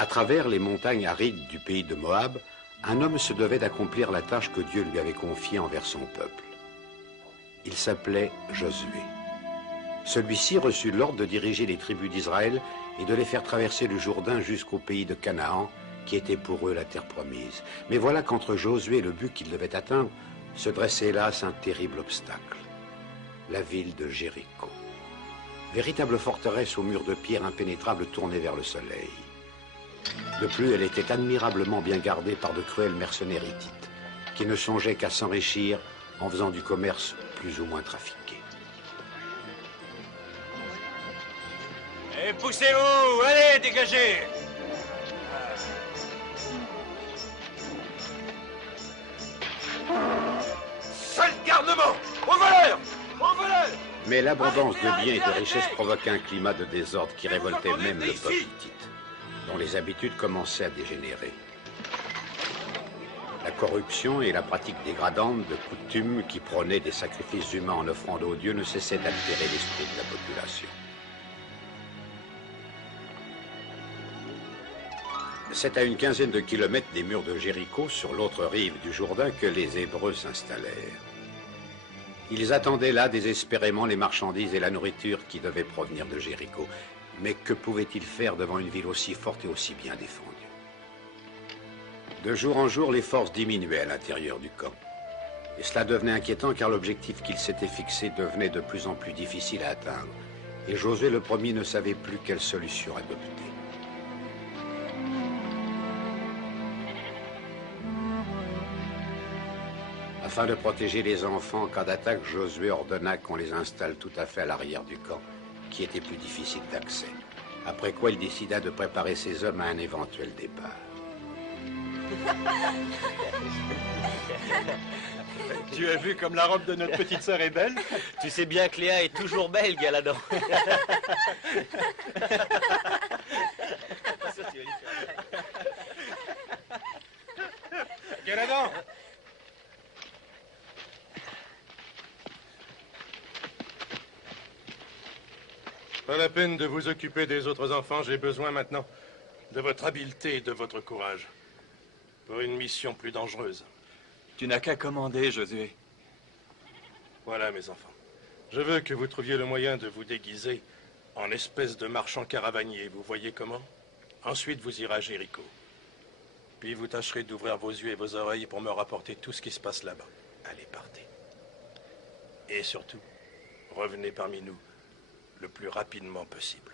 À travers les montagnes arides du pays de Moab, un homme se devait d'accomplir la tâche que Dieu lui avait confiée envers son peuple. Il s'appelait Josué. Celui-ci reçut l'ordre de diriger les tribus d'Israël et de les faire traverser le Jourdain jusqu'au pays de Canaan, qui était pour eux la terre promise. Mais voilà qu'entre Josué et le but qu'il devait atteindre, se dressait hélas un terrible obstacle. La ville de Jéricho. Véritable forteresse aux murs de pierre impénétrables tournée vers le soleil. De plus, elle était admirablement bien gardée par de cruels mercenaires hittites, qui ne songeaient qu'à s'enrichir en faisant du commerce plus ou moins trafiqué. Et poussez-vous, allez, dégagez! Seul garnement! Au voleur! Au voleur! Mais l'abondance de biens et de richesses provoqua un climat de désordre qui révoltait même le peuple hittite, dont les habitudes commençaient à dégénérer. La corruption et la pratique dégradante de coutumes qui prônaient des sacrifices humains en offrande aux dieux ne cessaient d'altérer l'esprit de la population. C'est à une quinzaine de kilomètres des murs de Jéricho, sur l'autre rive du Jourdain, que les Hébreux s'installèrent. Ils attendaient là désespérément les marchandises et la nourriture qui devaient provenir de Jéricho. Mais que pouvaient-ils faire devant une ville aussi forte et aussi bien défendue? De jour en jour, les forces diminuaient à l'intérieur du camp. Et cela devenait inquiétant car l'objectif qu'ils s'étaient fixé devenait de plus en plus difficile à atteindre. Et Josué le premier ne savait plus quelle solution adopter. Afin de protéger les enfants en cas d'attaque, Josué ordonna qu'on les installe tout à fait à l'arrière du camp, qui était plus difficile d'accès. Après quoi il décida de préparer ses hommes à un éventuel départ. Tu as vu comme la robe de notre petite sœur est belle? Tu sais bien que Léa est toujours belle, Galadon. Galadon! Pas la peine de vous occuper des autres enfants, j'ai besoin maintenant de votre habileté et de votre courage. Pour une mission plus dangereuse. Tu n'as qu'à commander, Josué. Voilà, mes enfants. Je veux que vous trouviez le moyen de vous déguiser en espèce de marchand caravanier. Vous voyez comment? Ensuite, vous irez à Jéricho. Puis vous tâcherez d'ouvrir vos yeux et vos oreilles pour me rapporter tout ce qui se passe là-bas. Allez, partez. Et surtout, revenez parmi nous le plus rapidement possible.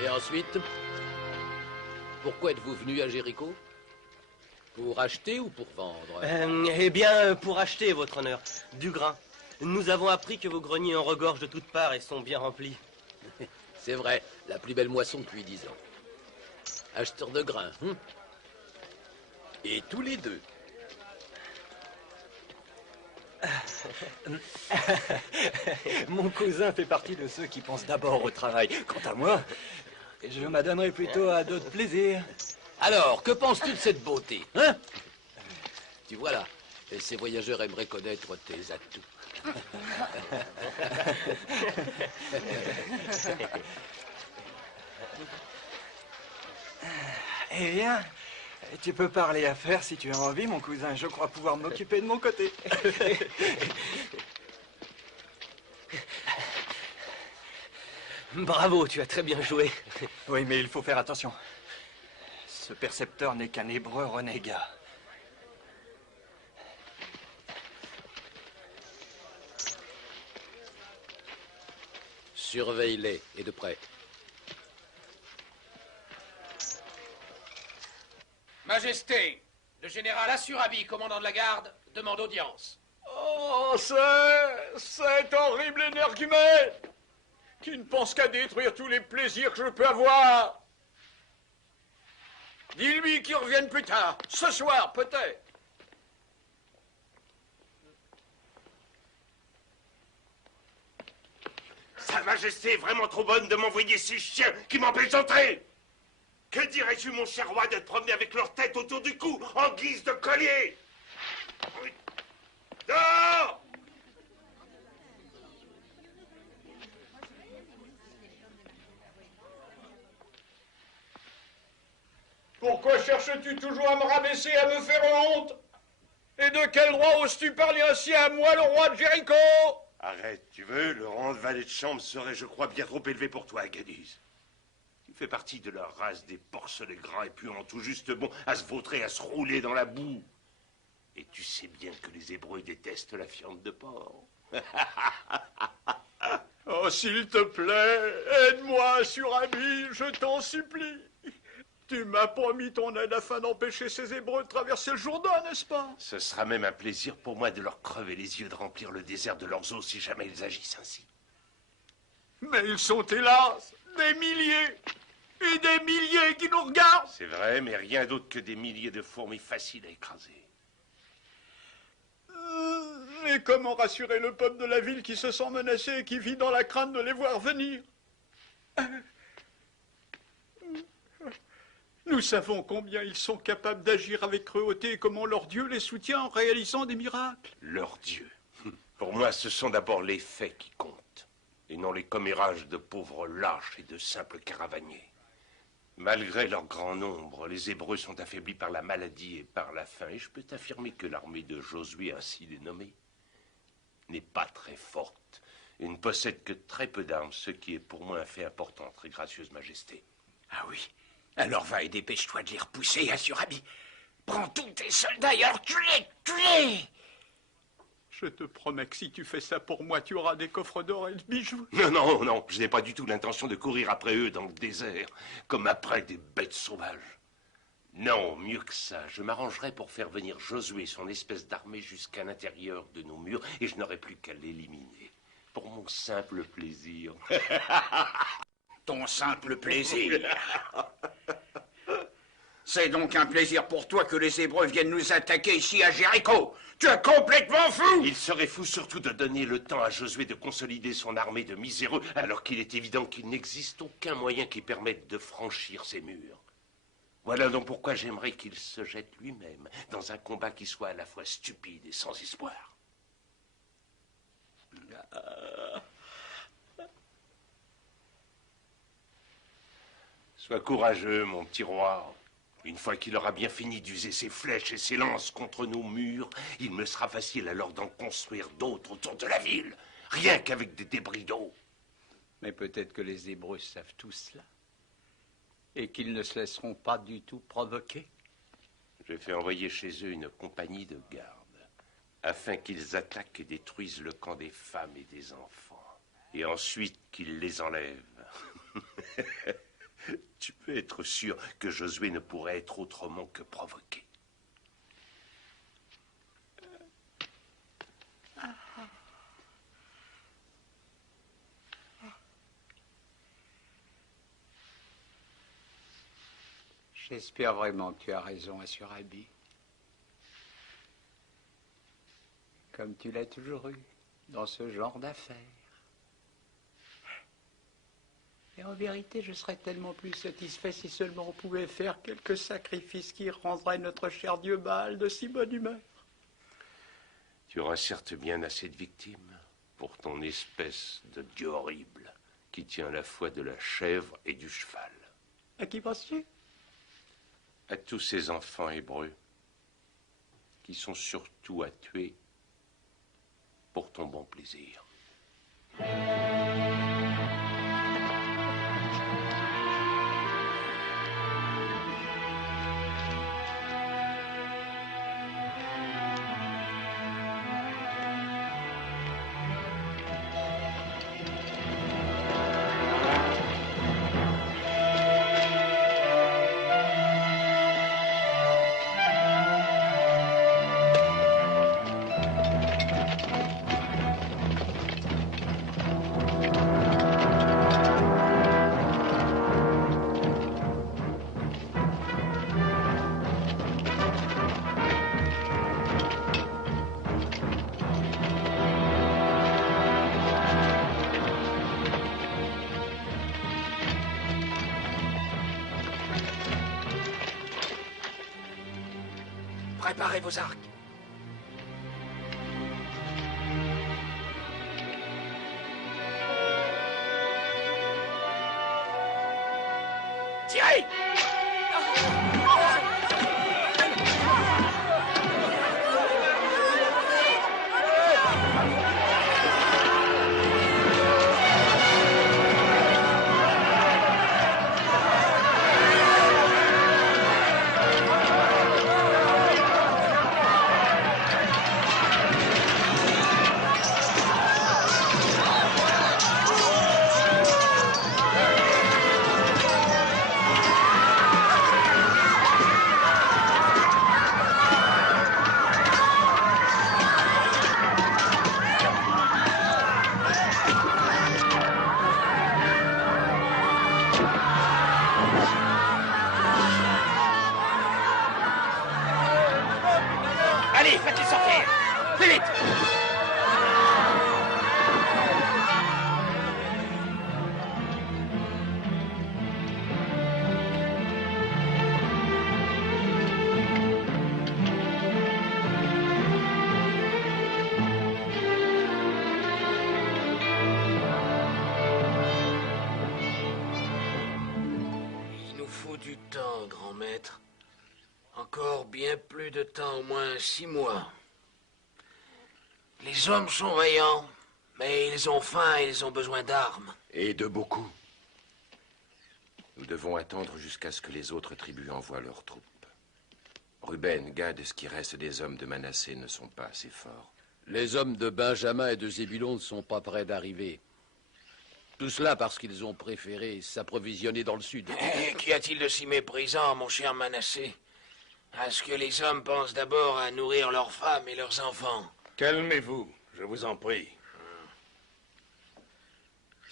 Et ensuite, pourquoi êtes-vous venu à Jéricho? Pour acheter ou pour vendre? Eh bien, pour acheter, votre honneur, du grain. Nous avons appris que vos greniers en regorgent de toutes parts et sont bien remplis. C'est vrai, la plus belle moisson depuis 10 ans. Acheteur de grains, Et tous les deux. Mon cousin fait partie de ceux qui pensent d'abord au travail. Quant à moi, je m'adonnerai plutôt à d'autres plaisirs. Alors, que penses-tu de cette beauté, hein? Tu vois là, ces voyageurs aimeraient connaître tes atouts. Eh bien, tu peux parler affaires si tu as envie, mon cousin. Je crois pouvoir m'occuper de mon côté. Bravo, tu as très bien joué. Oui, mais il faut faire attention. Ce percepteur n'est qu'un hébreu renégat. Surveille-les, et de près. Majesté, le général Assurabi, commandant de la garde, demande audience. Oh, cet horrible énergumène qui ne pense qu'à détruire tous les plaisirs que je peux avoir. Dis-lui qu'il revienne plus tard, ce soir peut-être. Sa Majesté est vraiment trop bonne de m'envoyer ces chiens qui m'empêchent d'entrer. Que dirais-tu, mon cher roi, de te promener avec leur tête autour du cou en guise de collier? Dehors! Pourquoi cherches-tu toujours à me rabaisser et à me faire honte? Et de quel droit oses-tu parler ainsi à moi, le roi de Jéricho? Arrête, tu veux? Le rang de valet de chambre serait, je crois, bien trop élevé pour toi, Agadis. Tu fais partie de leur race des porcelets gras et puants, tout juste bon à se vautrer, à se rouler dans la boue. Et tu sais bien que les Hébreux détestent la viande de porc. Oh, s'il te plaît, aide-moi, Surami, je t'en supplie. Tu m'as promis ton aide afin d'empêcher ces Hébreux de traverser le Jourdain, n'est-ce pas? Ce sera même un plaisir pour moi de leur crever les yeux, de remplir le désert de leurs os si jamais ils agissent ainsi. Mais ils sont, hélas, des milliers et des milliers qui nous regardent. C'est vrai, mais rien d'autre que des milliers de fourmis faciles à écraser. Et comment rassurer le peuple de la ville qui se sent menacé et qui vit dans la crainte de les voir venir? Nous savons combien ils sont capables d'agir avec cruauté et comment leur Dieu les soutient en réalisant des miracles. Leur Dieu. Pour moi, ce sont d'abord les faits qui comptent, et non les commérages de pauvres lâches et de simples caravaniers. Malgré leur grand nombre, les Hébreux sont affaiblis par la maladie et par la faim, et je peux t'affirmer que l'armée de Josué, ainsi dénommée, n'est pas très forte, et ne possède que très peu d'armes, ce qui est pour moi un fait important, très gracieuse majesté. Ah oui. Alors va et dépêche-toi de les repousser, Assurabi. Prends tous tes soldats et alors tue-les. Je te promets que si tu fais ça pour moi, tu auras des coffres d'or et de bijoux. Non, je n'ai pas du tout l'intention de courir après eux dans le désert, comme après des bêtes sauvages. Non, mieux que ça, je m'arrangerai pour faire venir Josué, son espèce d'armée, jusqu'à l'intérieur de nos murs, et je n'aurai plus qu'à l'éliminer, pour mon simple plaisir. Ton simple plaisir. C'est donc un plaisir pour toi que les Hébreux viennent nous attaquer ici à Jéricho. Tu es complètement fou! Il serait fou surtout de donner le temps à Josué de consolider son armée de miséreux, alors qu'il est évident qu'il n'existe aucun moyen qui permette de franchir ces murs. Voilà donc pourquoi j'aimerais qu'il se jette lui-même dans un combat qui soit à la fois stupide et sans espoir. Sois courageux, mon petit roi. Une fois qu'il aura bien fini d'user ses flèches et ses lances contre nos murs, il me sera facile alors d'en construire d'autres autour de la ville, rien qu'avec des débris d'eau. Mais peut-être que les Hébreux savent tout cela, et qu'ils ne se laisseront pas du tout provoquer. J'ai fait envoyer chez eux une compagnie de garde, afin qu'ils attaquent et détruisent le camp des femmes et des enfants, et ensuite qu'ils les enlèvent. Tu peux être sûr que Josué ne pourrait être autrement que provoqué. J'espère vraiment que tu as raison, Assurabi. Comme tu l'as toujours eu dans ce genre d'affaires. Et en vérité, je serais tellement plus satisfait si seulement on pouvait faire quelques sacrifices qui rendraient notre cher Dieu Baal de si bonne humeur. Tu auras certes bien assez de victimes pour ton espèce de Dieu horrible qui tient à la fois de la chèvre et du cheval. À qui penses-tu? À tous ces enfants hébreux qui sont surtout à tuer pour ton bon plaisir. Préparez vos arcs. Tirez! Allez, faites-les sortir! Plus vite! Il nous faut du temps, grand maître. Encore bien plus de temps, au moins 6 mois. Les hommes sont vaillants, mais ils ont faim et ils ont besoin d'armes. Et de beaucoup. Nous devons attendre jusqu'à ce que les autres tribus envoient leurs troupes. Ruben, Gad et ce qui reste des hommes de Manassé ne sont pas assez forts. Les hommes de Benjamin et de Zébulon ne sont pas près d'arriver. Tout cela parce qu'ils ont préféré s'approvisionner dans le sud. Qu'y a-t-il de si méprisant, mon cher Manassé? À ce que les hommes pensent d'abord à nourrir leurs femmes et leurs enfants. Calmez-vous, je vous en prie.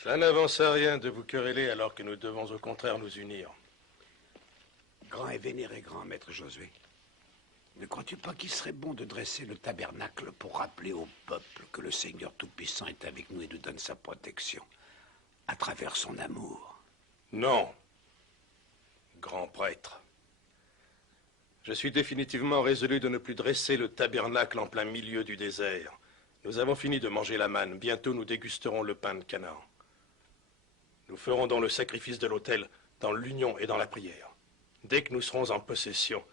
Cela n'avance à rien de vous quereller alors que nous devons au contraire nous unir. Grand et vénéré grand maître Josué, ne crois-tu pas qu'il serait bon de dresser le tabernacle pour rappeler au peuple que le Seigneur Tout-Puissant est avec nous et nous donne sa protection à travers son amour? Non, grand prêtre. Je suis définitivement résolu de ne plus dresser le tabernacle en plein milieu du désert. Nous avons fini de manger la manne. Bientôt, nous dégusterons le pain de Canaan. Nous ferons donc le sacrifice de l'autel dans l'union et dans la prière, dès que nous serons en possession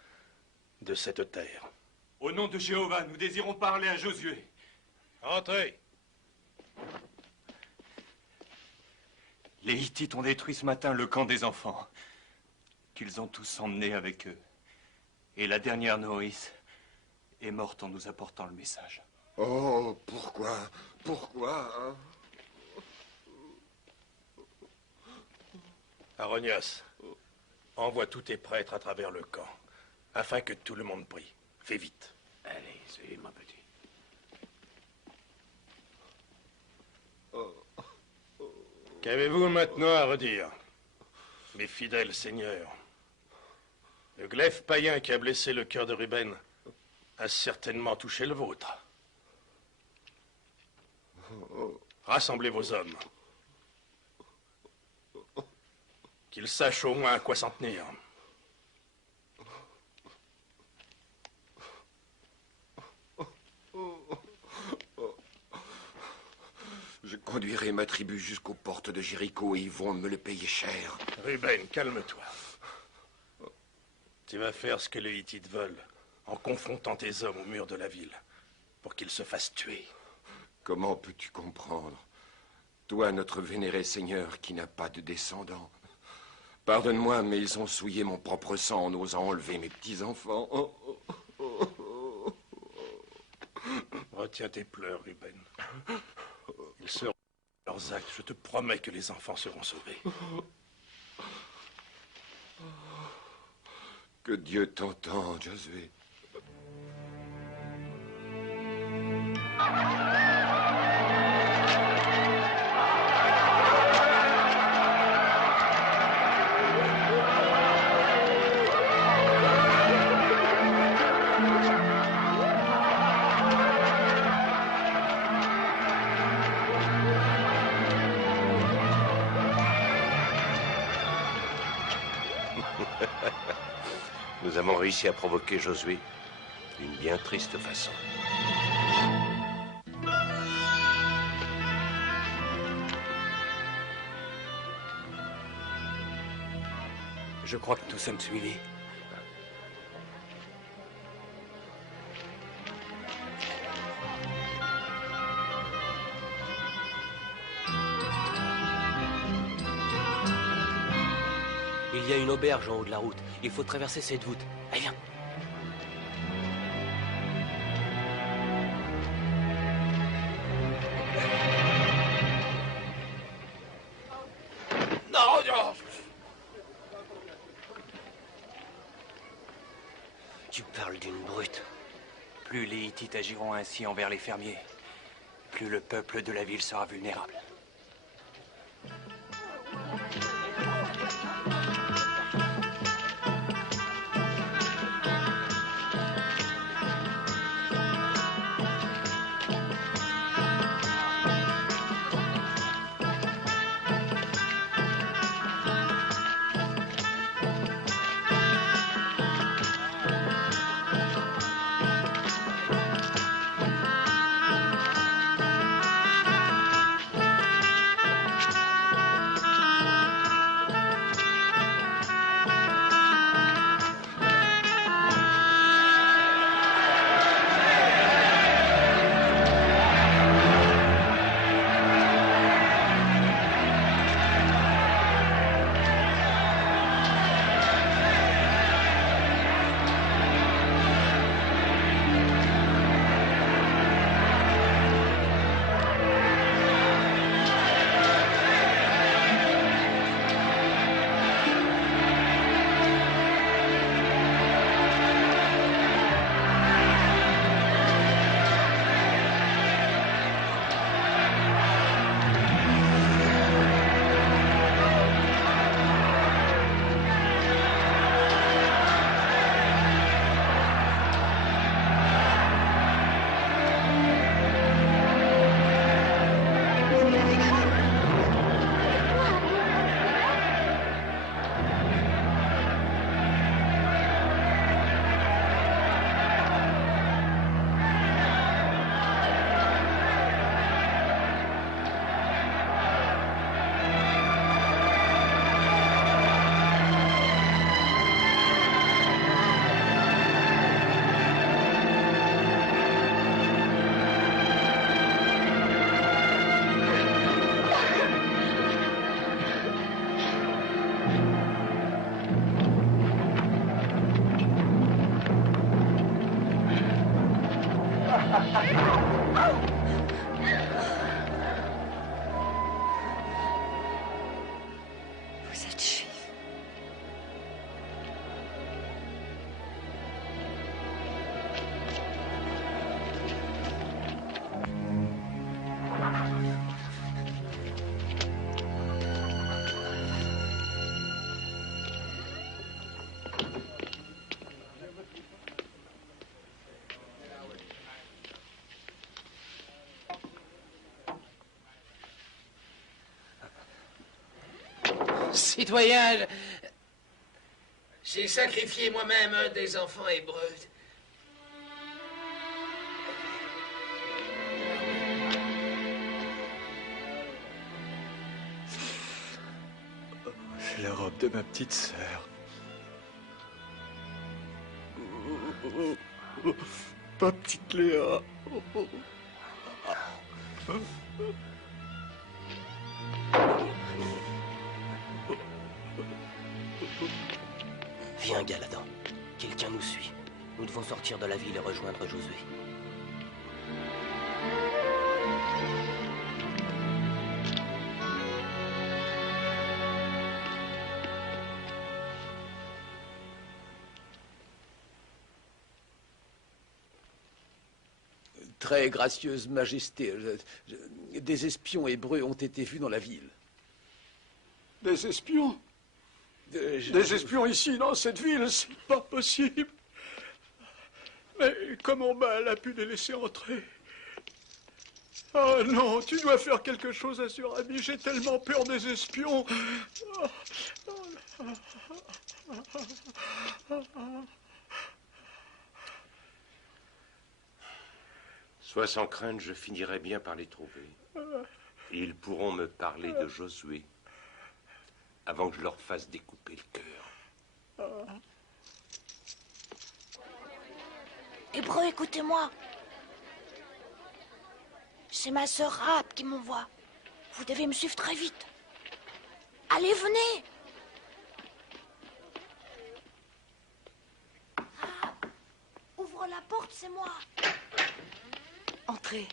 de cette terre. Au nom de Jéhovah, nous désirons parler à Josué. Entrez. Les Hittites ont détruit ce matin le camp des enfants, qu'ils ont tous emmenés avec eux. Et la dernière nourrice est morte en nous apportant le message. Oh, pourquoi? Pourquoi? Aronias, envoie tous tes prêtres à travers le camp, afin que tout le monde prie. Fais vite. Allez, suivez-moi, petit. Qu'avez-vous maintenant à redire, mes fidèles seigneurs? Le glaive païen qui a blessé le cœur de Ruben a certainement touché le vôtre. Rassemblez vos hommes. Qu'ils sachent au moins à quoi s'en tenir. Je conduirai ma tribu jusqu'aux portes de Jéricho et ils vont me le payer cher. Ruben, calme-toi. Tu vas faire ce que les Hittites veulent, en confrontant tes hommes au mur de la ville, pour qu'ils se fassent tuer. Comment peux-tu comprendre? Toi, notre vénéré Seigneur, qui n'a pas de descendants. Pardonne-moi, mais ils ont souillé mon propre sang en osant enlever mes petits-enfants. Retiens tes pleurs, Ruben. Ils seront leurs actes. Je te promets que les enfants seront sauvés. Que Dieu t'entende, Josué. Nous avons réussi à provoquer Josué. bien triste façon. Je crois que nous sommes suivis. Il y a une auberge en haut de la route. Il faut traverser cette voûte. Allez, viens. Non, non. Tu parles d'une brute. Plus les Hittites agiront ainsi envers les fermiers, plus le peuple de la ville sera vulnérable. Vous êtes juif. Citoyen, j'ai sacrifié moi-même un des enfants hébreux. C'est la robe de ma petite sœur. Ma petite Léa. Viens, Galadan. Quelqu'un nous suit. Nous devons sortir de la ville et rejoindre Josué. Très gracieuse majesté, des espions hébreux ont été vus dans la ville. Des espions? Des espions ici, dans cette ville? C'est pas possible. Mais comment Baal a pu les laisser entrer? Ah non, tu dois faire quelque chose, Assurabi. J'ai tellement peur des espions. Sois sans crainte, je finirai bien par les trouver. Et ils pourront me parler de Josué avant que je leur fasse découper le cœur. Hébreu, écoutez-moi. C'est ma sœur Rahab qui m'envoie. Vous devez me suivre très vite. Allez, venez. Ah, ouvre la porte, c'est moi. Entrez.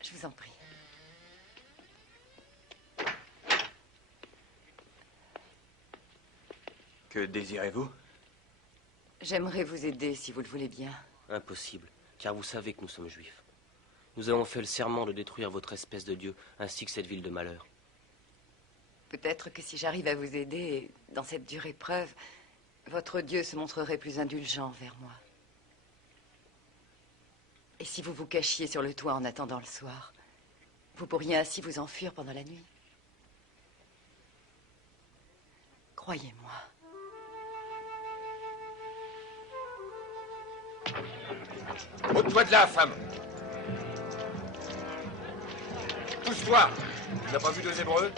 Je vous en prie. Que désirez-vous? J'aimerais vous aider, si vous le voulez bien. Impossible, car vous savez que nous sommes juifs. Nous avons fait le serment de détruire votre espèce de Dieu, ainsi que cette ville de malheur. Peut-être que si j'arrive à vous aider dans cette dure épreuve, votre Dieu se montrerait plus indulgent envers moi. Et si vous vous cachiez sur le toit en attendant le soir, vous pourriez ainsi vous enfuir pendant la nuit. Croyez-moi. Ôte-toi de là, femme. Pousse-toi. Tu n'as pas vu deux Hébreux?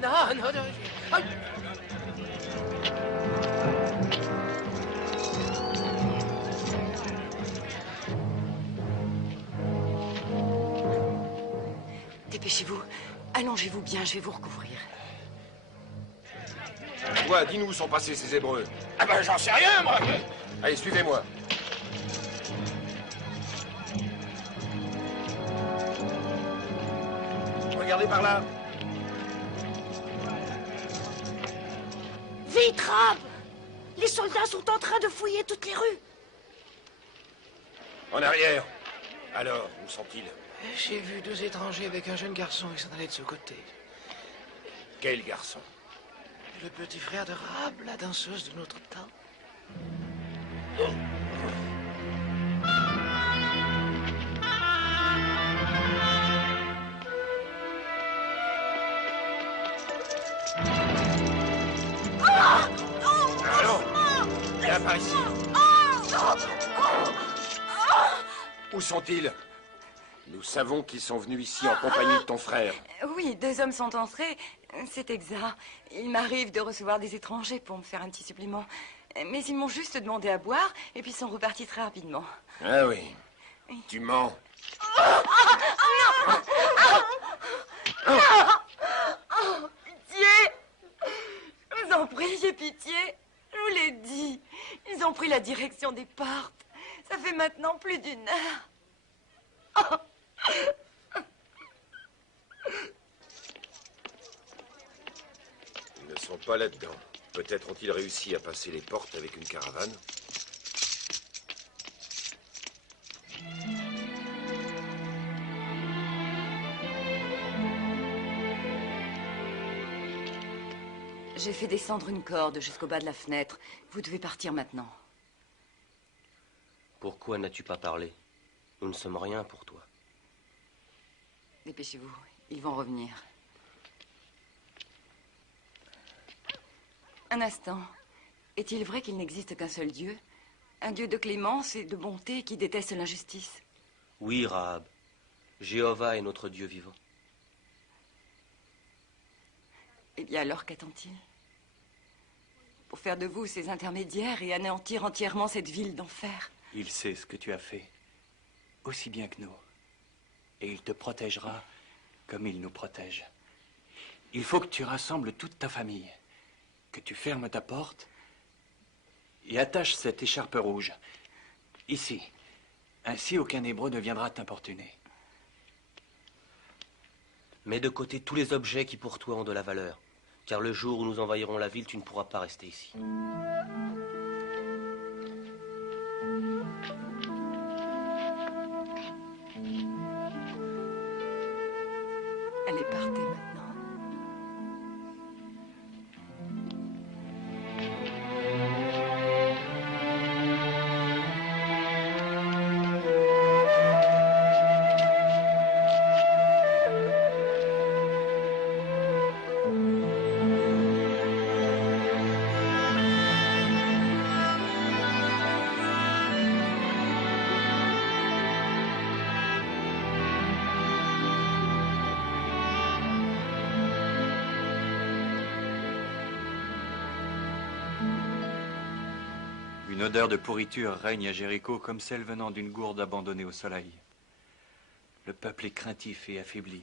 Non, non, non. Aïe. Dépêchez-vous. Allongez-vous bien, je vais vous recouvrir. Toi, dis-nous où sont passés ces Hébreux. Ah ben, j'en sais rien, moi. Allez, suivez-moi. Regardez par là. Vite, Rahab. Les soldats sont en train de fouiller toutes les rues. En arrière. Alors, où sont-ils? J'ai vu deux étrangers avec un jeune garçon. Ils s'en allaient de ce côté. Quel garçon? Le petit frère de Rahab, la danseuse de notre temps. Allons, viens par ici. Où sont-ils? Nous savons qu'ils sont venus ici en compagnie de ton frère. Oui, deux hommes sont entrés. C'est exact. Il m'arrive de recevoir des étrangers pour me faire un petit supplément. Mais ils m'ont juste demandé à boire et puis sont repartis très rapidement. Ah oui. Tu mens. Pitié! Je vous en prie, j'ai pitié. Je vous l'ai dit. Ils ont pris la direction des portes. Ça fait maintenant plus d'1 heure. Ils ne sont pas là-dedans. Peut-être ont-ils réussi à passer les portes avec une caravane. J'ai fait descendre une corde jusqu'au bas de la fenêtre. Vous devez partir maintenant. Pourquoi n'as-tu pas parlé? Nous ne sommes rien pour toi. Dépêchez-vous, ils vont revenir. Un instant. Est-il vrai qu'il n'existe qu'un seul Dieu? Un Dieu de clémence et de bonté qui déteste l'injustice? Oui, Rahab. Jéhovah est notre Dieu vivant. Eh bien alors, qu'attend-il? Pour faire de vous ses intermédiaires et anéantir entièrement cette ville d'enfer. Il sait ce que tu as fait, aussi bien que nous. Et il te protégera comme il nous protège. Il faut que tu rassembles toute ta famille, que tu fermes ta porte et attaches cette écharpe rouge, ici. Ainsi, aucun Hébreu ne viendra t'importuner. Mets de côté tous les objets qui pour toi ont de la valeur, car le jour où nous envahirons la ville, tu ne pourras pas rester ici. Allez, partez maintenant. Une odeur de pourriture règne à Jéricho comme celle venant d'une gourde abandonnée au soleil. Le peuple est craintif et affaibli.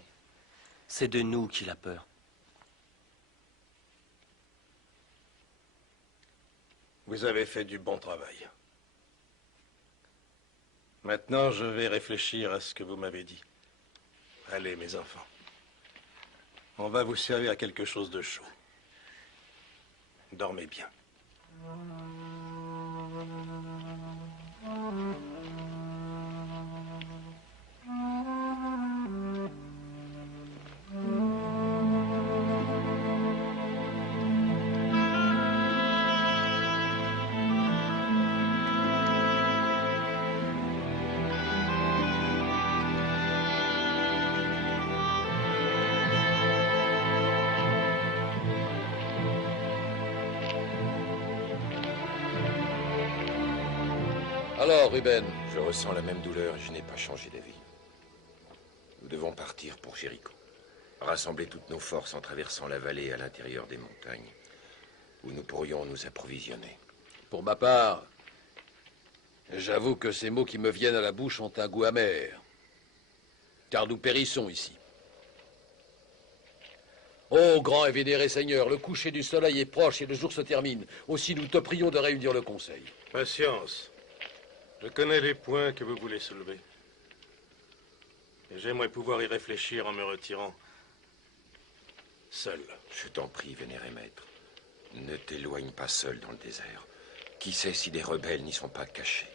C'est de nous qu'il a peur. Vous avez fait du bon travail. Maintenant, je vais réfléchir à ce que vous m'avez dit. Allez, mes enfants. On va vous servir quelque chose de chaud. Dormez bien. Alors, Ruben? Je ressens la même douleur et je n'ai pas changé d'avis. Nous devons partir pour Jéricho. Rassembler toutes nos forces en traversant la vallée à l'intérieur des montagnes, où nous pourrions nous approvisionner. Pour ma part, j'avoue que ces mots qui me viennent à la bouche ont un goût amer. Car nous périssons ici. Ô grand et vénéré Seigneur, le coucher du soleil est proche et le jour se termine. Aussi nous te prions de réunir le conseil. Patience. Je connais les points que vous voulez soulever. Et j'aimerais pouvoir y réfléchir en me retirant seul. Je t'en prie, vénéré maître. Ne t'éloigne pas seul dans le désert. Qui sait si des rebelles n'y sont pas cachés?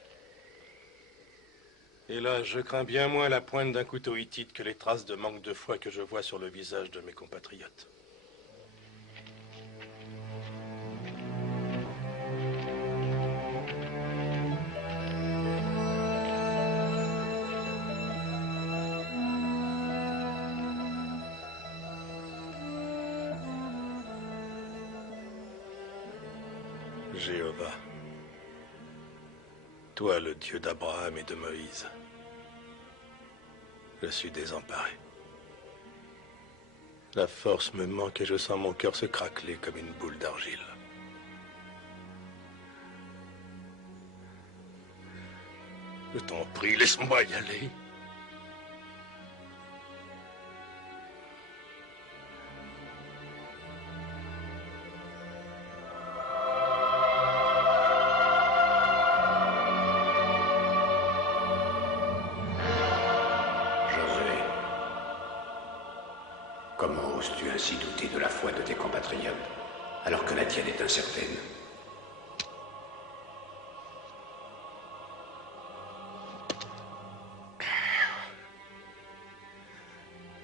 Et là, je crains bien moins la pointe d'un couteau hittite que les traces de manque de foi que je vois sur le visage de mes compatriotes. Jéhovah, toi le Dieu d'Abraham et de Moïse, je suis désemparé. La force me manque et je sens mon cœur se craqueler comme une boule d'argile. Je t'en prie, laisse-moi y aller. Comment oses-tu ainsi douter de la foi de tes compatriotes, alors que la tienne est incertaine?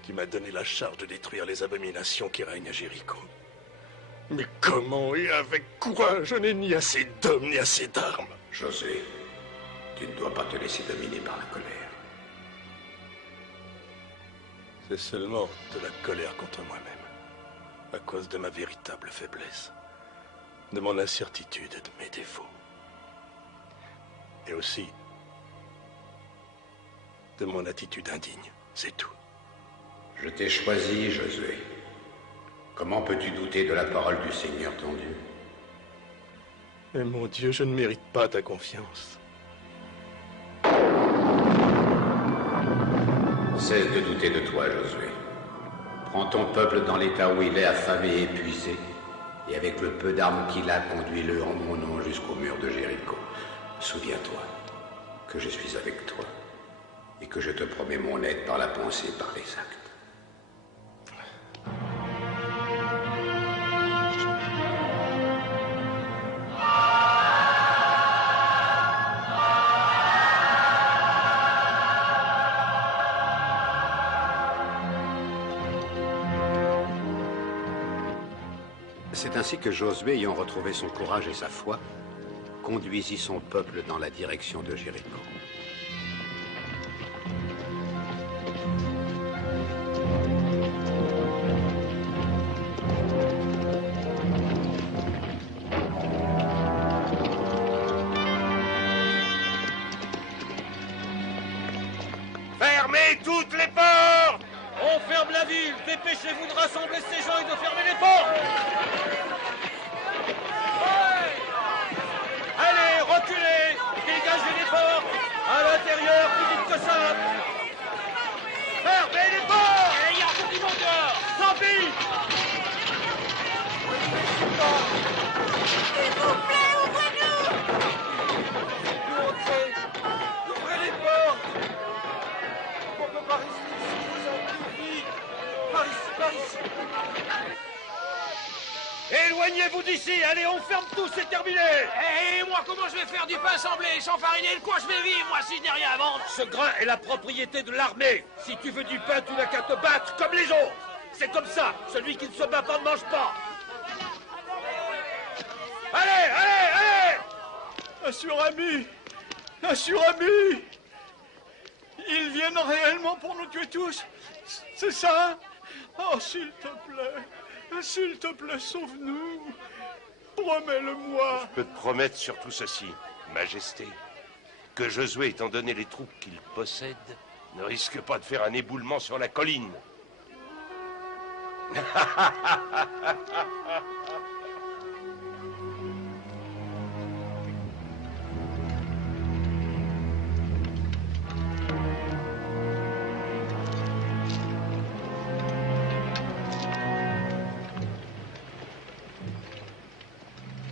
Tu m'as donné la charge de détruire les abominations qui règnent à Jéricho. Mais comment et avec quoi? Je n'ai ni assez d'hommes ni assez d'armes. Josué, tu ne dois pas te laisser dominer par la colère. C'est seulement de la colère contre moi-même, à cause de ma véritable faiblesse, de mon incertitude et de mes défauts. Et aussi de mon attitude indigne, c'est tout. Je t'ai choisi, Josué. Comment peux-tu douter de la parole du Seigneur ton Dieu? Mais mon Dieu, je ne mérite pas ta confiance. Cesse de douter de toi, Josué. Prends ton peuple dans l'état où il est, affamé et épuisé, et avec le peu d'armes qu'il a, conduis-le en mon nom jusqu'au mur de Jéricho. Souviens-toi que je suis avec toi et que je te promets mon aide par la pensée et par les actes. C'est ainsi que Josué, ayant retrouvé son courage et sa foi, conduisit son peuple dans la direction de Jéricho. Fermez toutes les portes! On ferme la ville! Dépêchez-vous de rassembler ces gens et de fermer les portes! Allez, reculez! Dégagez-vous d'ici. Allez, on ferme tout, c'est terminé. Et moi, comment je vais faire du pain semblé sans fariner le coin? Je vais vivre, moi, si je n'ai rien à vendre. Ce grain est la propriété de l'armée. Si tu veux du pain, tu n'as qu'à te battre comme les autres. C'est comme ça. Celui qui ne se bat pas ne mange pas. Allez, allez, allez! Assur-Abi! Assur-Abi! Ils viennent réellement pour nous tuer tous? C'est ça? Oh, s'il te plaît, sauve-nous. Promets-le-moi. Je peux te promettre surtout ceci, Majesté, que Josué, étant donné les troupes qu'il possède, ne risque pas de faire un éboulement sur la colline.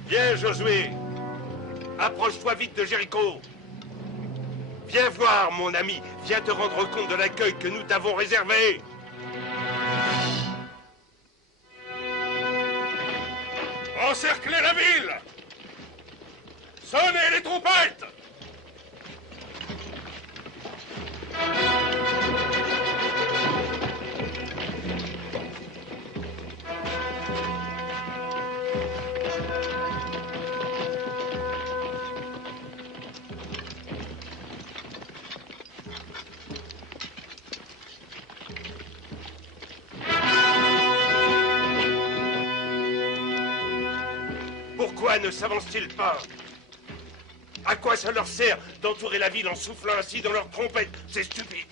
Viens, Josué. Approche-toi vite de Jéricho. Viens voir, mon ami. Viens te rendre compte de l'accueil que nous t'avons réservé. Encerclez la ville! Sonnez les trompettes! Pourquoi ne s'avancent-ils pas? À quoi ça leur sert d'entourer la ville en soufflant ainsi dans leurs trompettes? C'est stupide.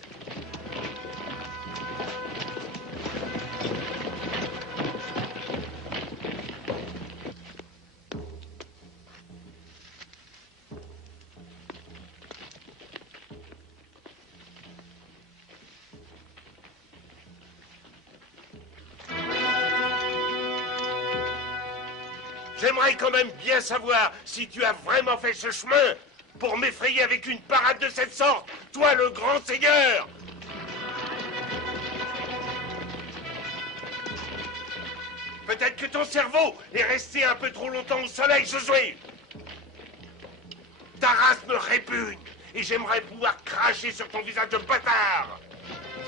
J'aimerais quand même bien savoir si tu as vraiment fait ce chemin pour m'effrayer avec une parade de cette sorte, toi le grand seigneur. Peut-être que ton cerveau est resté un peu trop longtemps au soleil, Josué. Ta race me répugne et j'aimerais pouvoir cracher sur ton visage de bâtard.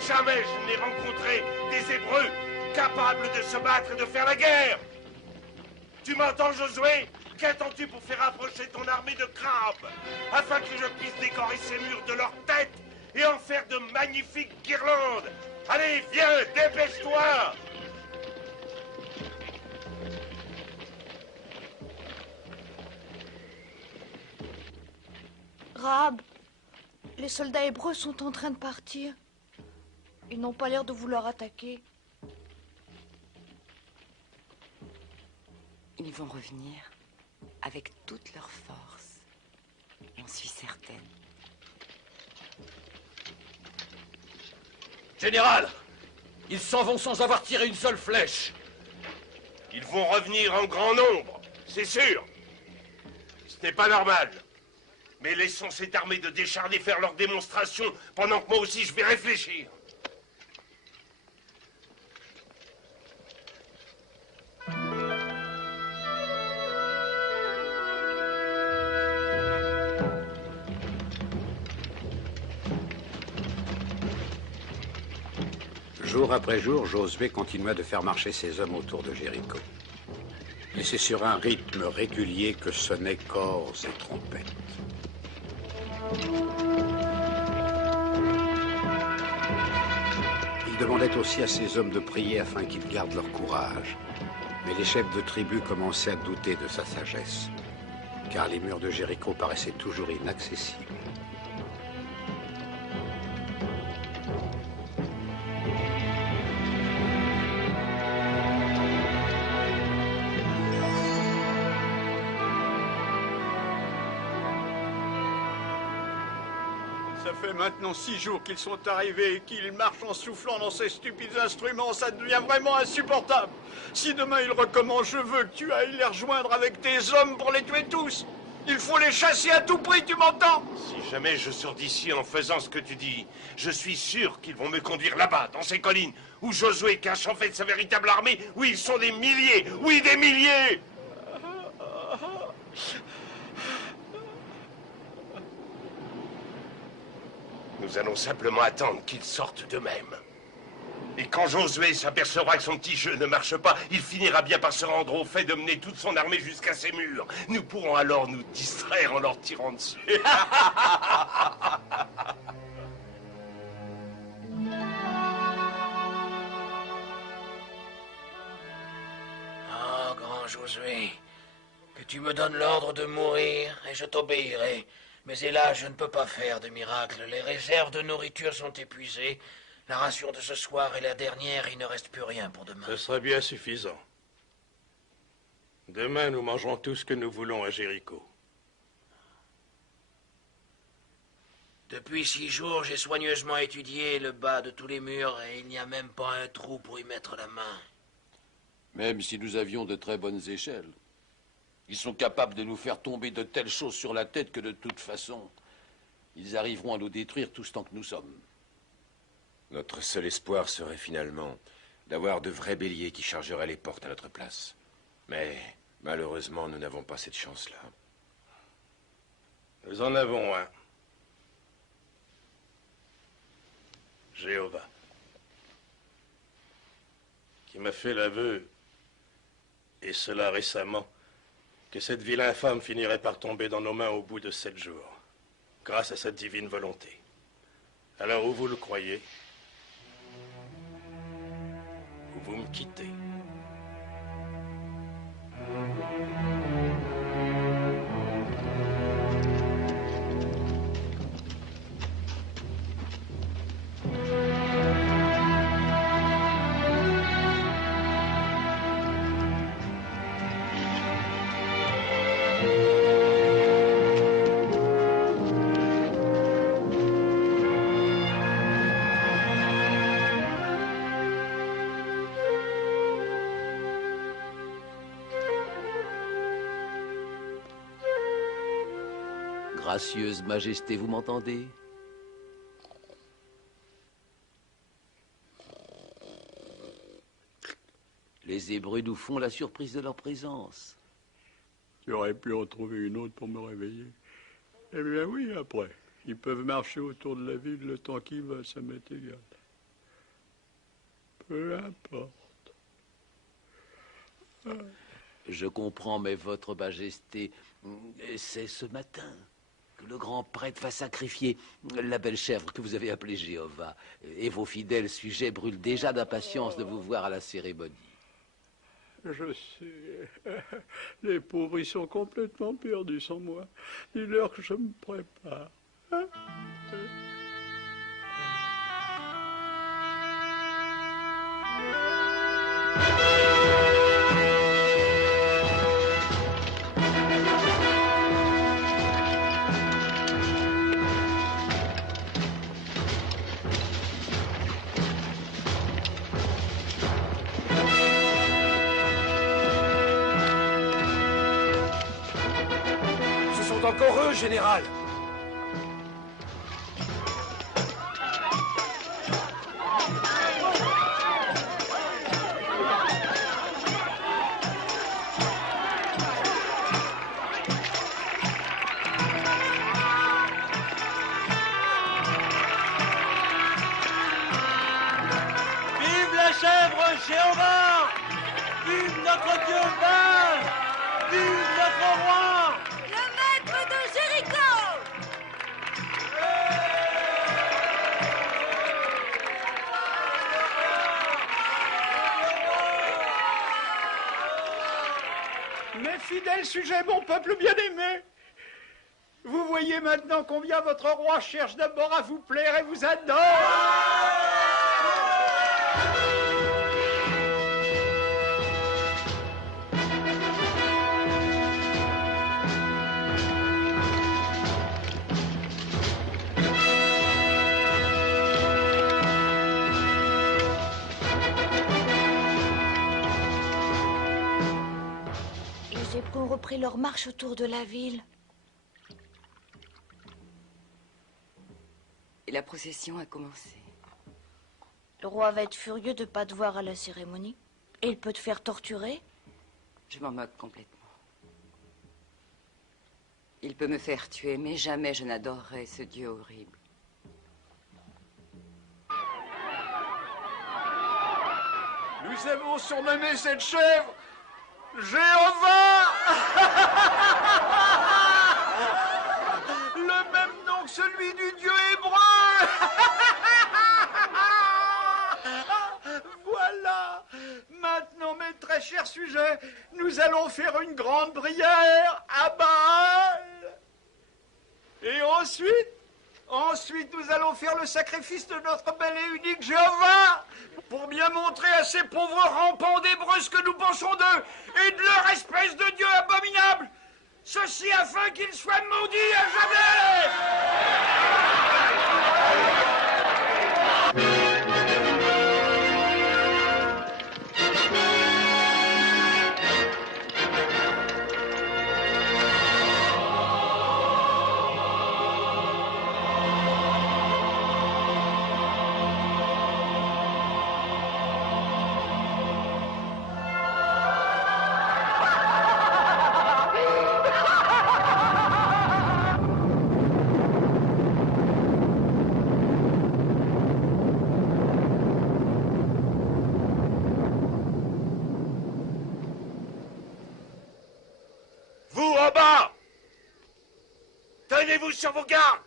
Jamais je n'ai rencontré des Hébreux capables de se battre et de faire la guerre. Tu m'entends, Josué? Qu'attends-tu pour faire approcher ton armée de crabes, afin que je puisse décorer ces murs de leurs têtes et en faire de magnifiques guirlandes? Allez, viens, dépêche-toi! Rahab, les soldats hébreux sont en train de partir. Ils n'ont pas l'air de vouloir attaquer. Ils vont revenir avec toute leur force. J'en suis certaine. Général, ils s'en vont sans avoir tiré une seule flèche. Ils vont revenir en grand nombre, c'est sûr. Ce n'est pas normal. Mais laissons cette armée de décharnés faire leur démonstration pendant que moi aussi je vais réfléchir. Jour après jour, Josué continua de faire marcher ses hommes autour de Jéricho. Et c'est sur un rythme régulier que sonnaient cors et trompettes. Il demandait aussi à ses hommes de prier afin qu'ils gardent leur courage. Mais les chefs de tribu commençaient à douter de sa sagesse, car les murs de Jéricho paraissaient toujours inaccessibles. Ça fait maintenant 6 jours qu'ils sont arrivés et qu'ils marchent en soufflant dans ces stupides instruments. Ça devient vraiment insupportable. Si demain ils recommencent, je veux que tu ailles les rejoindre avec tes hommes pour les tuer tous. Il faut les chasser à tout prix, tu m'entends? Si jamais je sors d'ici en faisant ce que tu dis, je suis sûr qu'ils vont me conduire là-bas, dans ces collines, où Josué cache en fait sa véritable armée, où ils sont des milliers, oui, des milliers. Nous allons simplement attendre qu'ils sortent d'eux-mêmes. Et quand Josué s'apercevra que son petit jeu ne marche pas, il finira bien par se rendre au fait de mener toute son armée jusqu'à ces murs. Nous pourrons alors nous distraire en leur tirant dessus. Oh, grand Josué, que tu me donnes l'ordre de mourir et je t'obéirai. Mais hélas, je ne peux pas faire de miracle. Les réserves de nourriture sont épuisées. La ration de ce soir est la dernière, il ne reste plus rien pour demain. Ce sera bien suffisant. Demain, nous mangerons tout ce que nous voulons à Jéricho. Depuis 6 jours, j'ai soigneusement étudié le bas de tous les murs et il n'y a même pas un trou pour y mettre la main. Même si nous avions de très bonnes échelles. Ils sont capables de nous faire tomber de telles choses sur la tête que de toute façon, ils arriveront à nous détruire tout ce temps que nous sommes. Notre seul espoir serait finalement d'avoir de vrais béliers qui chargeraient les portes à notre place. Mais malheureusement, nous n'avons pas cette chance-là. Nous en avons un. Jéhovah, qui m'a fait l'aveu, et cela récemment, que cette ville infâme finirait par tomber dans nos mains au bout de 7 jours, grâce à sa divine volonté. Alors, ou vous le croyez, ou vous me quittez. Gracieuse Majesté, vous m'entendez? Les Hébreux nous font la surprise de leur présence. Tu aurais pu en trouver une autre pour me réveiller. Eh bien oui, après. Ils peuvent marcher autour de la ville le temps qu'ils veulent, ça m'est égal. Peu importe. Je comprends, mais votre Majesté, c'est ce matin que le grand prêtre va sacrifier la belle chèvre que vous avez appelée Jéhovah. Et vos fidèles sujets brûlent déjà d'impatience de vous voir à la cérémonie. Je sais. Les pauvres, ils sont complètement perdus sans moi. Dis-leur que je me prépare. Hein? Encore eux, général. Vive la chèvre Jéhovah! Vive notre Dieu Baal! Vive notre roi! Mes fidèles sujets, mon peuple bien-aimé, vous voyez maintenant combien votre roi cherche d'abord à vous plaire et vous adore. Les Hébreux ont repris leur marche autour de la ville. Et la procession a commencé. Le roi va être furieux de ne pas te voir à la cérémonie. Et il peut te faire torturer. Je m'en moque complètement. Il peut me faire tuer, mais jamais je n'adorerai ce Dieu horrible. Nous avons surnommé cette chèvre Jéhovah. Le même nom que celui du Dieu hébreu. Voilà. Maintenant, mes très chers sujets, nous allons faire une grande prière à Baal. Et ensuite, nous allons faire le sacrifice de notre bel et unique Jéhovah, pour bien montrer à ces pauvres rampants d'Hébreux ce que nous pensons d'eux et de leur espèce de Dieu abominable. Ceci afin qu'ils soient maudits à jamais. Tenez-vous sur vos gardes!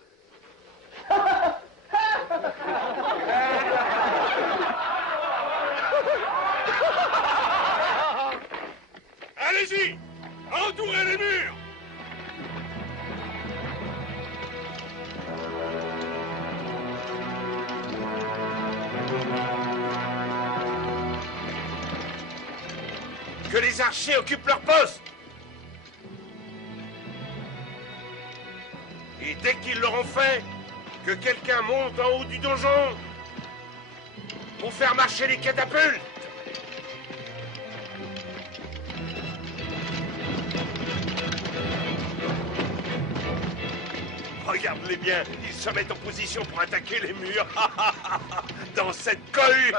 Allez-y! Entourez les murs! Que les archers occupent leur poste! Et dès qu'ils l'auront fait, que quelqu'un monte en haut du donjon pour faire marcher les catapultes. Regarde-les bien, ils se mettent en position pour attaquer les murs dans cette cohue.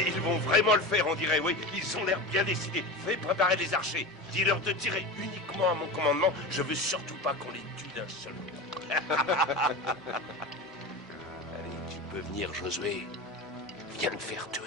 Ils vont vraiment le faire, on dirait, oui. Ils ont l'air bien décidés. Fais préparer les archers. Dis-leur de tirer uniquement à mon commandement. Je veux surtout pas qu'on les tue d'un seul coup. Allez, tu peux venir, Josué. Viens me faire tuer.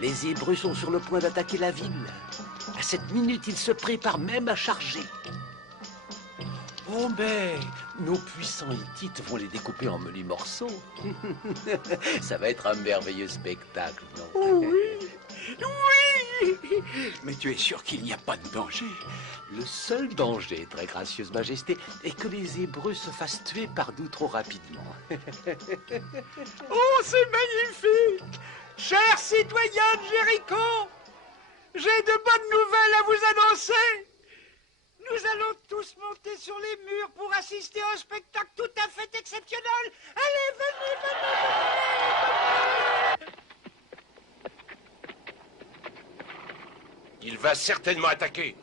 Les Hébreux sont sur le point d'attaquer la ville. À cette minute, ils se préparent même à charger. Oh, mais nos puissants Hittites vont les découper en menus morceaux. Ça va être un merveilleux spectacle, non? Oh oui, oui. Mais tu es sûr qu'il n'y a pas de danger? Le seul danger, très gracieuse majesté, est que les Hébreux se fassent tuer par nous trop rapidement. Oh, c'est magnifique! Chers citoyens de Jéricho, j'ai de bonnes nouvelles à vous annoncer. Nous allons tous monter sur les murs pour assister à un spectacle tout à fait exceptionnel. Allez, venez, venez, venez. Il va certainement attaquer.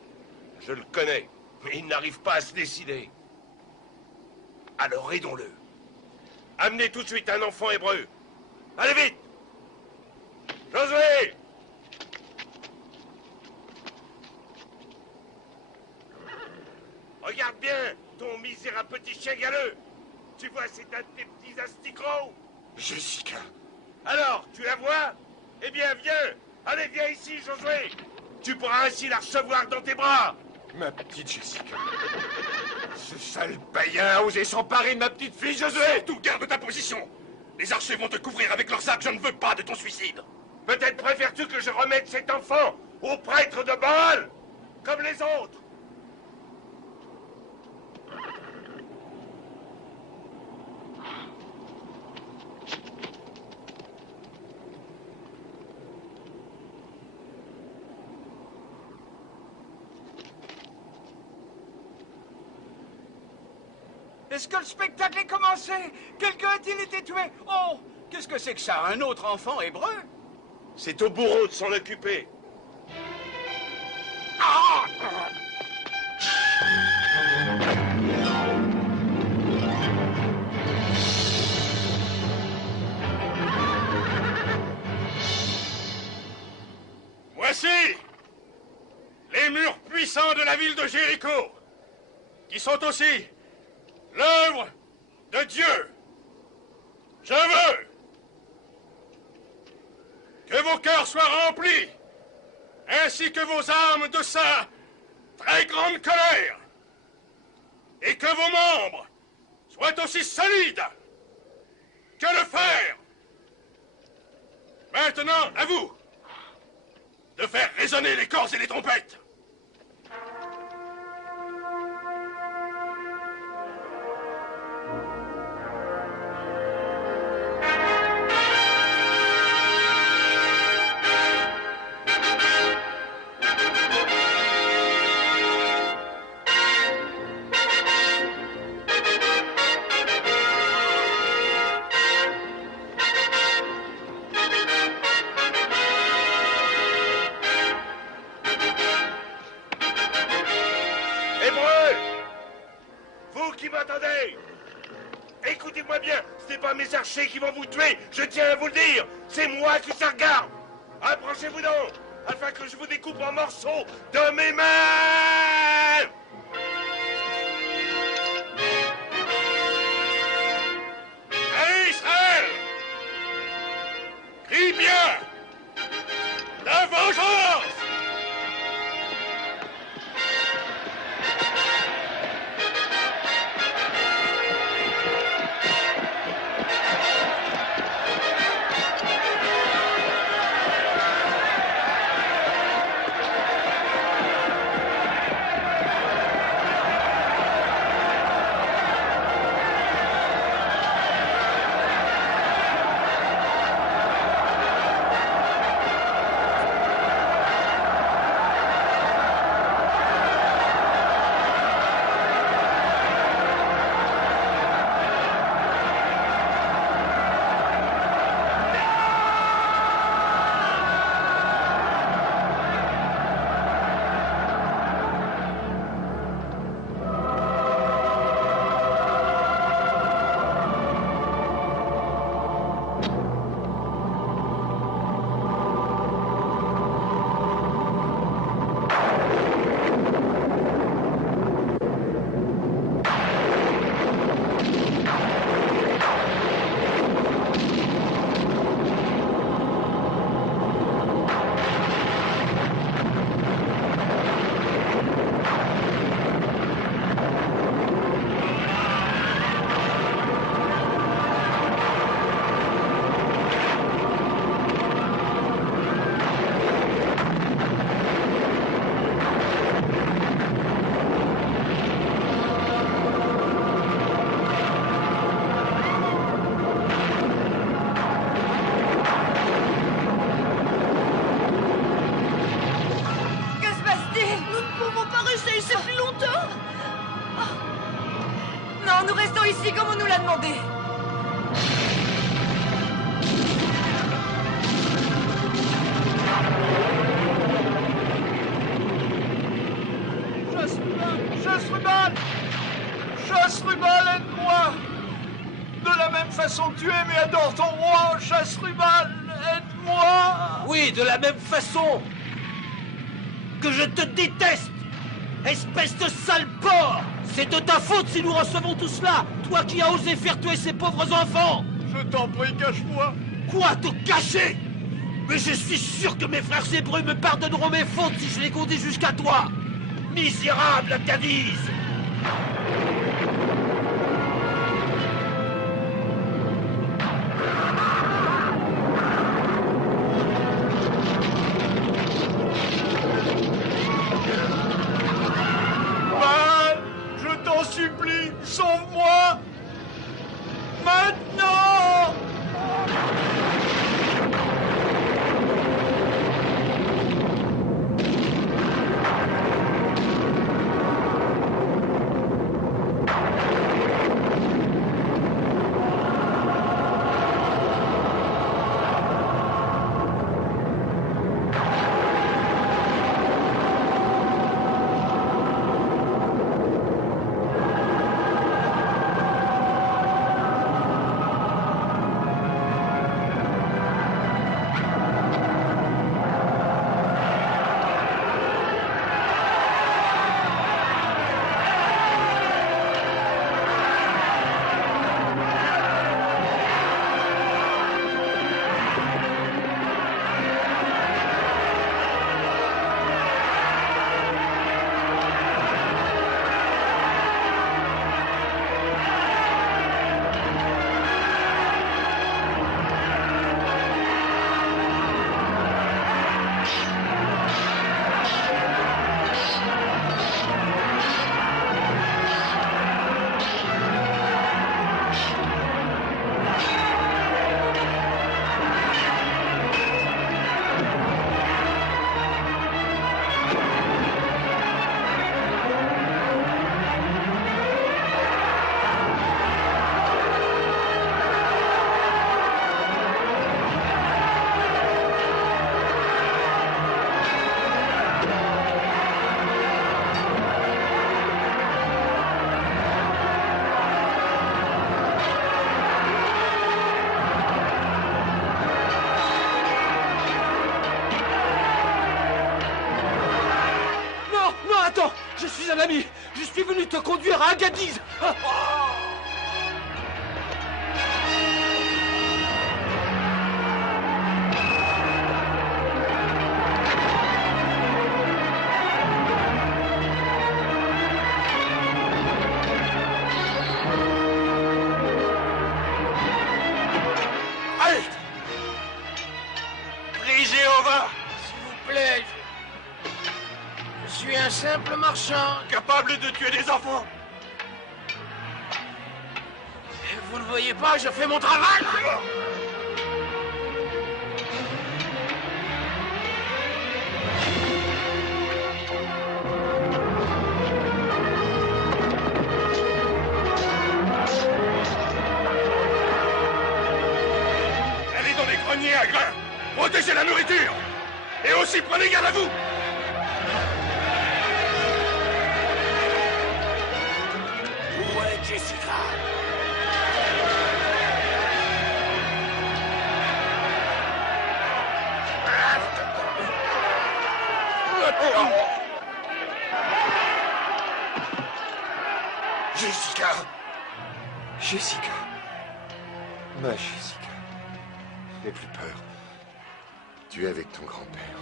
Je le connais, mais il n'arrive pas à se décider. Alors aidons-le. Amenez tout de suite un enfant hébreu. Allez vite! Josué! Regarde bien, ton misérable petit chien galeux. Tu vois, c'est un de tes petits asticots. Jessica. Alors, tu la vois? Eh bien, viens. Allez, viens ici, Josué. Tu pourras ainsi la recevoir dans tes bras. Ma petite Jessica. Ce sale païen a osé s'emparer de ma petite fille, Josué. Surtout, garde ta position. Les archers vont te couvrir avec leurs arcs. Je ne veux pas de ton suicide. Peut-être préfères-tu que je remette cet enfant au prêtre de Baal, comme les autres? Est-ce que le spectacle est commencé? Quelqu'un a-t-il été tué? Oh, qu'est-ce que c'est que ça? Un autre enfant hébreu? C'est au bourreau de s'en occuper. Ah! Voici les murs puissants de la ville de Jéricho, qui sont aussi l'œuvre de Dieu. Je veux que vos cœurs soient remplis, ainsi que vos âmes de sa très grande colère, et que vos membres soient aussi solides que le fer. Maintenant, à vous de faire résonner les cordes et les trompettes. Mes archers qui vont vous tuer, je tiens à vous le dire, c'est moi qui ça regarde. Approchez-vous donc, afin que je vous découpe en morceaux de mes mains. Allez, Israël, crie bien de vengeance. Nous restons ici comme on nous l'a demandé. Chasrubal, aide-moi! De la même façon que tu aimes et adores ton roi, Chasrubal, aide-moi! Oui, de la même façon que je te déteste! Espèce de sale porc! C'est de ta faute si nous recevons tout cela! Toi qui as osé faire tuer ces pauvres enfants! Je t'en prie, cache-moi! Quoi, te cacher? Mais je suis sûr que mes frères hébreux me pardonneront mes fautes si je les conduis jusqu'à toi! Misérable Cadiz! Mal, je t'en supplie, sauve-moi! Maintenant! Je suis un ami. Je suis venu te conduire à Agadise. Halte! Prie Jéhovah! S'il vous plaît, je suis un simple marchand. Capable de tuer des enfants! Vous ne voyez pas, je fais mon travail! Allez dans les greniers à grains! Protégez la nourriture! Et aussi prenez garde à vous! Où est Jessica? Jessica! Jessica! Ma Jessica. N'aie plus peur. Tu es avec ton grand-père.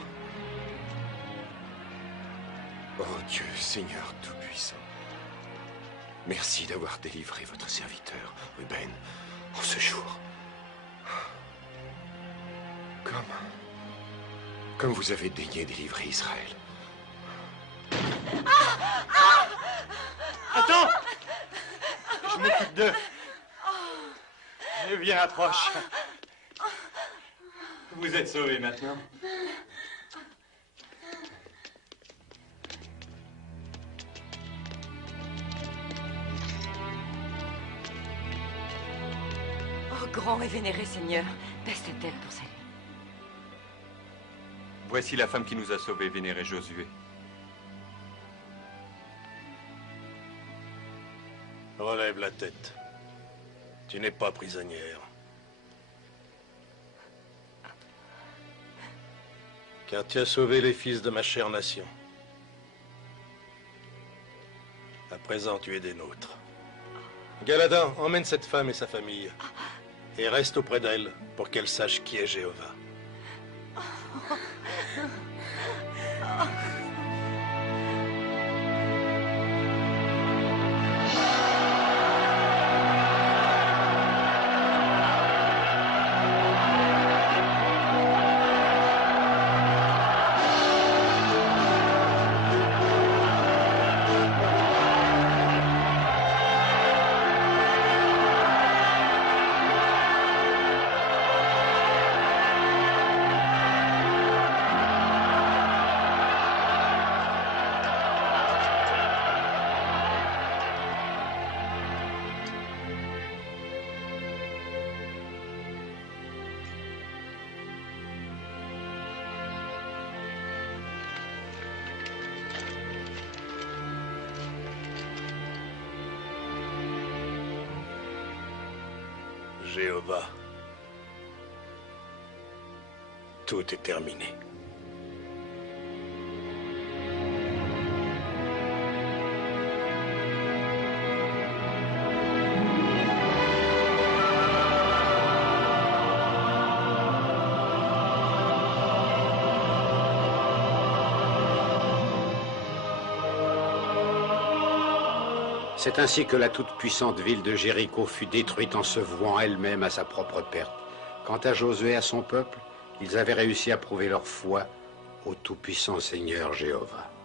Oh Dieu, Seigneur Tout-Puissant. Merci d'avoir délivré votre serviteur, Ruben, en ce jour. Comme vous avez daigné délivrer Israël. Attends! Je m'occupe d'eux. Viens, approche. Vous êtes sauvés maintenant. Oh, grand et vénéré Seigneur, peste-t-elle pour salut. Voici la femme qui nous a sauvés, vénéré Josué. Relève la tête. Tu n'es pas prisonnière. Car tu as sauvé les fils de ma chère nation. présent, tu es des nôtres. Galadin, emmène cette femme et sa famille. Et reste auprès d'elle pour qu'elle sache qui est Jéhovah. Jéhovah, tout est terminé. C'est ainsi que la toute-puissante ville de Jéricho fut détruite en se vouant elle-même à sa propre perte. Quant à Josué et à son peuple, ils avaient réussi à prouver leur foi au tout-puissant Seigneur Jéhovah.